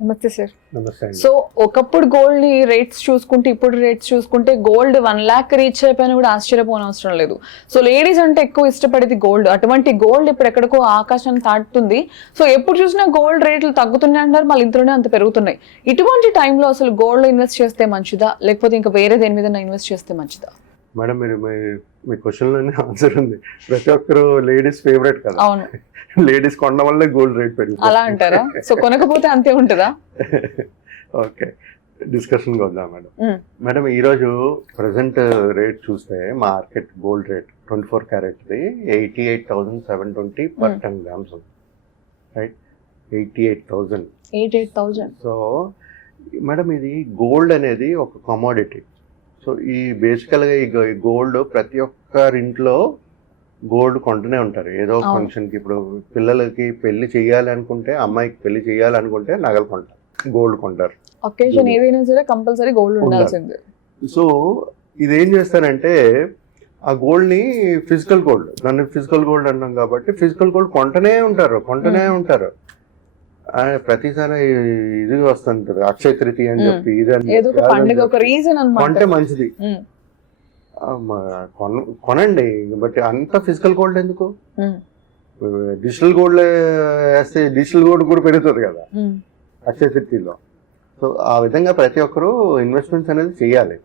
నమస్తే సార్. నమస్తే అండి. సో ఒకప్పుడు గోల్డ్ రేట్స్ చూసుకుంటే ఇప్పుడు రేట్స్ చూసుకుంటే గోల్డ్ 1 lakh రీచ్ అయిపోయినా కూడా ఆశ్చర్యపోనవసరం లేదు. సో లేడీస్ అంటే ఎక్కువ ఇష్టపడేది గోల్డ్. అటువంటి గోల్డ్ ఇప్పుడు ఎక్కడికో ఆకాశాన్ని తాటుతుంది. సో ఎప్పుడు చూసినా గోల్డ్ రేట్లు తగ్గుతున్నాయి అంటారు, మళ్ళీ ఇంతలోనే అంత పెరుగుతున్నాయి. ఇటువంటి టైంలో అసలు గోల్డ్ లో ఇన్వెస్ట్ చేస్తే మంచిదా, లేకపోతే ఇంకా వేరే దేని మీద ఇన్వెస్ట్ చేస్తే మంచిదా? మేడం మీరు మీ క్వశ్చన్లోనే ఆన్సర్ ఉంది. ప్రతి ఒక్కరు లేడీస్ ఫేవరెట్ కదా. అవును, లేడీస్ కొనడం వల్లే గోల్డ్ రేట్ పెరిగింది. అలా అంటారా? సో కొనకపోతే అంతే ఉంటుందా? ఓకే, డిస్కషన్ వద్దాం మేడం. మేడం ఈరోజు ప్రజెంట్ రేట్ చూస్తే market gold rate 24 క్యారెట్ది 88,720 per 10 grams, right? 88,000. So madam ఇది గోల్డ్ అనేది ఒక కమోడిటీ. సో ఈ బేసికల్గా ఈ గోల్డ్ ప్రతి ఒక్కరింట్లో గోల్డ్ కొంటూనే ఉంటారు ఏదో ఫంక్షన్కి. ఇప్పుడు పిల్లలకి పెళ్లి చేయాలి అనుకుంటే, అమ్మాయికి పెళ్లి చేయాలనుకుంటే నగలు కొంటారు, గోల్డ్ కొంటారు. ఒకేషన్ ఏదైనా సరే కంపల్సరీ గోల్డ్ ఉండాల్సిందే. సో ఇదేం చేస్తారంటే ఆ గోల్డ్ని ఫిజికల్ గోల్డ్, దాన్ని ఫిజికల్ గోల్డ్ అంటాం కాబట్టి ఫిజికల్ గోల్డ్ కొంటనే ఉంటారు. ప్రతిసారి ఇది వస్తుంటది అక్షయ తృతీయ అని చెప్పి, కొంటే మంచిది కొనండి. బట్ అంత ఫిజికల్ గోల్డ్ ఎందుకు? డిజిటల్ గోల్డ్ వేస్తే డిజిటల్ గోల్డ్ కూడా పెరుగుతుంది కదా అక్షయ తృతీయలో. సో ఆ విధంగా ప్రతి ఒక్కరు ఇన్వెస్ట్మెంట్స్ అనేది చేయాలి.